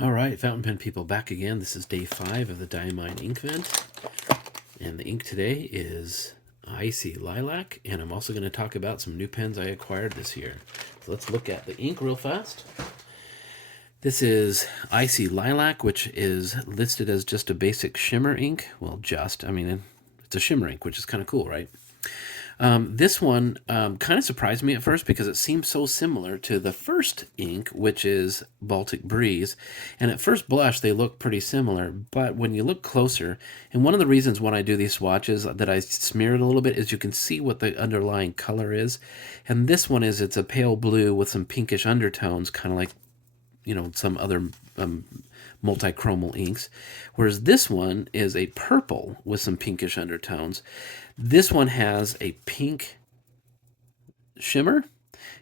All right, fountain pen people, back again. This is day 5 of the Diamine Inkvent, and the ink today is Icy Lilac, and I'm also going to talk about some new pens I acquired this year. So let's look at the ink real fast. This is Icy Lilac, which is listed as just a basic shimmer ink. Well, I mean, it's a shimmer ink, which is kind of cool, right? This one kind of surprised me at first because it seems so similar to the first ink, which is Baltic Breeze. And at first blush, they look pretty similar. But when you look closer, and one of the reasons when I do these swatches that I smear it a little bit is you can see what the underlying color is. And this one it's a pale blue with some pinkish undertones, kind of like, some other multichromal inks, whereas this one is a purple with some pinkish undertones. This one has a pink shimmer,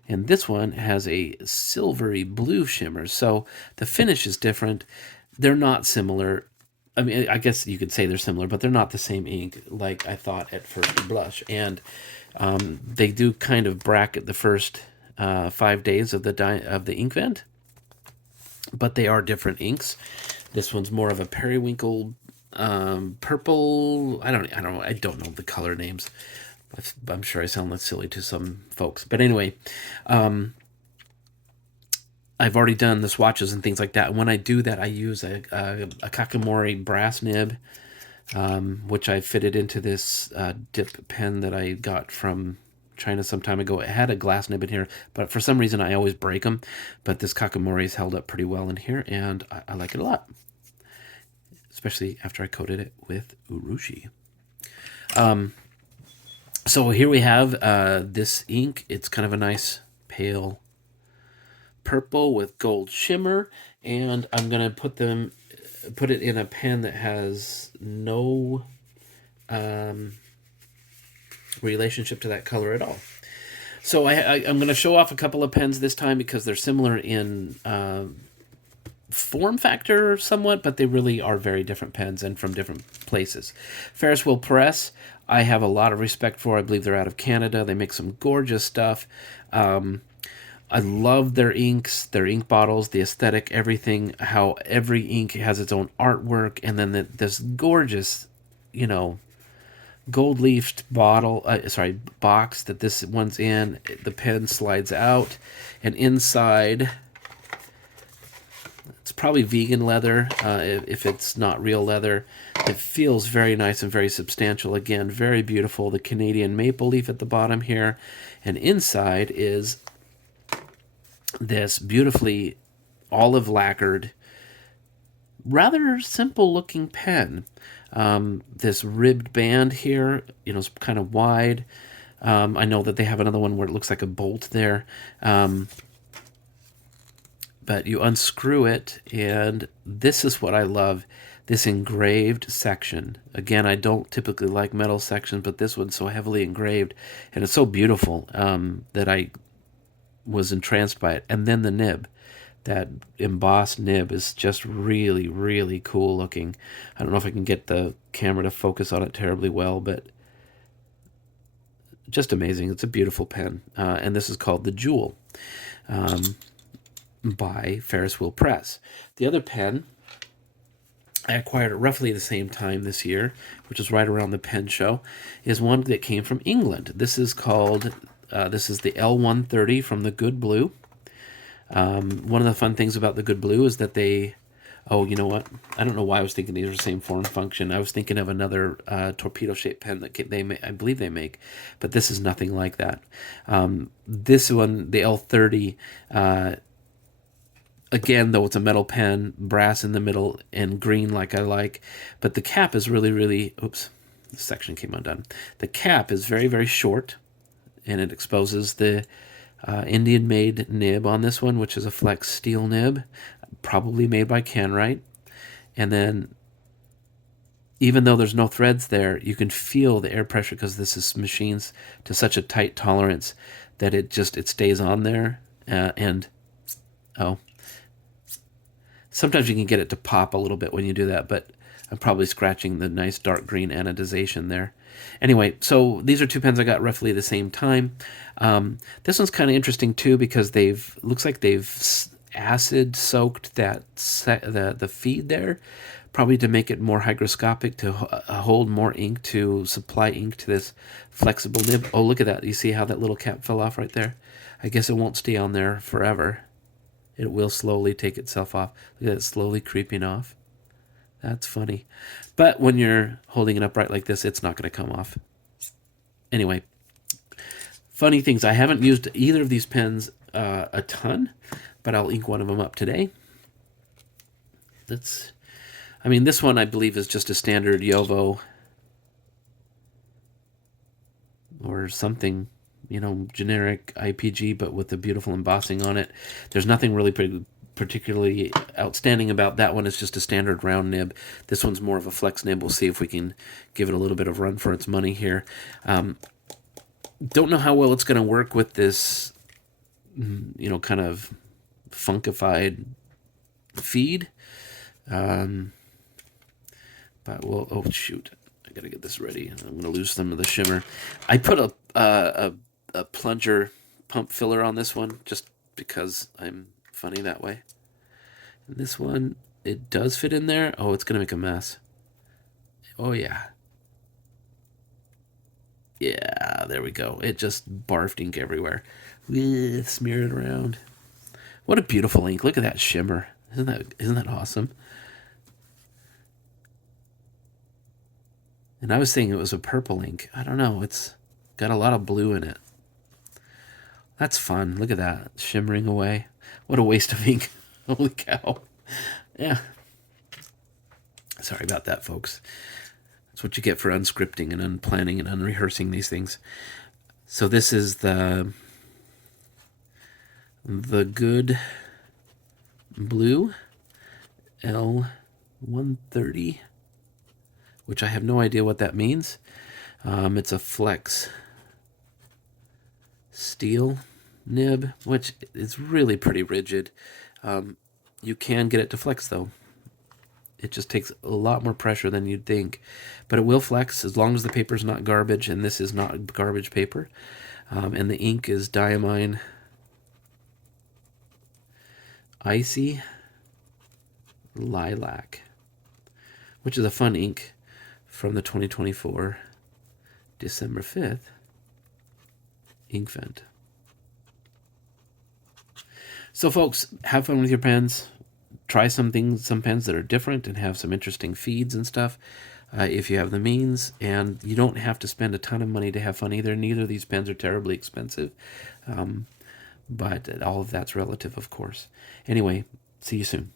and this one has a silvery blue shimmer. So the finish is different. They're not similar. I mean, I guess you could say they're similar, but they're not the same ink like I thought at first blush. And they do kind of bracket the first 5 days of the Inkvent, but they are different inks. This one's more of a periwinkle purple. I don't know. I don't know the color names. I'm sure I sound like silly to some folks, but anyway, I've already done the swatches and things like that. And when I do that, I use a Kakamori brass nib, which I fitted into this dip pen that I got from China some time ago. It had a glass nib in here, but for some reason I always break them. But this Kakamori has held up pretty well in here, and I like it a lot, especially after I coated it with urushi. So here we have this ink. It's kind of a nice pale purple with gold shimmer, and I'm gonna put it in a pen that has no relationship to that color at all. So I'm going to show off a couple of pens this time because they're similar in form factor somewhat, but they really are very different pens and from different places. Ferriswheel Press, I have a lot of respect for. I believe they're out of Canada. They make some gorgeous stuff. I love their inks, their ink bottles, the aesthetic, everything, how every ink has its own artwork, and then this gorgeous, gold-leafed box that this one's in. The pen slides out, and inside it's probably vegan leather, if it's not real leather. It feels very nice and very substantial. Again, very beautiful. The Canadian maple leaf at the bottom here, and inside is this beautifully olive lacquered, rather simple looking pen. This ribbed band here, is kind of wide. I know that they have another one where it looks like a bolt there. But you unscrew it, and this is what I love, this engraved section. Again, I don't typically like metal sections, but this one's so heavily engraved, and it's so beautiful that I was entranced by it. And then the nib. That embossed nib is just really, really cool looking. I don't know if I can get the camera to focus on it terribly well, but just amazing. It's a beautiful pen. And this is called the Joule by Ferriswheel Press. The other pen, I acquired at roughly the same time this year, which is right around the pen show, is one that came from England. This is called, this is the L130 from the Good Blue. One of the fun things about the Good Blue is that you know what? I don't know why I was thinking these are the same form function. I was thinking of another torpedo-shaped pen that I believe they make, but this is nothing like that. This one, the L30, again, though it's a metal pen, brass in the middle and green like I like, but the cap is really, really, oops, the section came undone. The cap is very, very short, and it exposes the Indian-made nib on this one, which is a flex steel nib, probably made by Canwright. And then, even though there's no threads there, you can feel the air pressure because this is machines to such a tight tolerance that it stays on there. Sometimes you can get it to pop a little bit when you do that, but I'm probably scratching the nice dark green anodization there. Anyway, so these are two pens I got roughly at the same time. This one's kind of interesting too because looks like they've acid soaked the feed there, probably to make it more hygroscopic, to hold more ink, to supply ink to this flexible nib. Oh, look at that. You see how that little cap fell off right there? I guess it won't stay on there forever. It will slowly take itself off. Look at it slowly creeping off. That's funny. But when you're holding it upright like this, it's not going to come off. Anyway, funny things. I haven't used either of these pens a ton, but I'll ink one of them up today. I mean, this one I believe is just a standard Yovo or something, you know, generic IPG, but with the beautiful embossing on it. There's nothing really particularly outstanding about that one. It's just a standard round nib. This one's more of a flex nib. We'll see if we can give it a little bit of run for its money here. Don't know how well it's going to work with this, you know, kind of funkified feed. But we'll, oh shoot, I gotta get this ready. I'm gonna lose some of the shimmer. I put a plunger pump filler on this one just because I'm funny that way. And this one, it does fit in there. Oh, it's gonna make a mess. Oh yeah. Yeah, there we go. It just barfed ink everywhere. Smear it around. What a beautiful ink. Look at that shimmer. Isn't that awesome? And I was saying it was a purple ink. I don't know. It's got a lot of blue in it. That's fun. Look at that. Shimmering away. What a waste of ink. Holy cow. Yeah. Sorry about that, folks. That's what you get for unscripting and unplanning and unrehearsing these things. So this is the Good Blue L130, which I have no idea what that means. It's a flex steel nib, which is really pretty rigid. You can get it to flex though. It just takes a lot more pressure than you'd think, but it will flex as long as the paper's not garbage, and this is not garbage paper. And the ink is Diamine Icy Lilac, which is a fun ink from the 2024 December 5th Inkvent. So folks, have fun with your pens. Try some pens that are different and have some interesting feeds and stuff if you have the means. And you don't have to spend a ton of money to have fun either. Neither of these pens are terribly expensive. But all of that's relative, of course. Anyway, see you soon.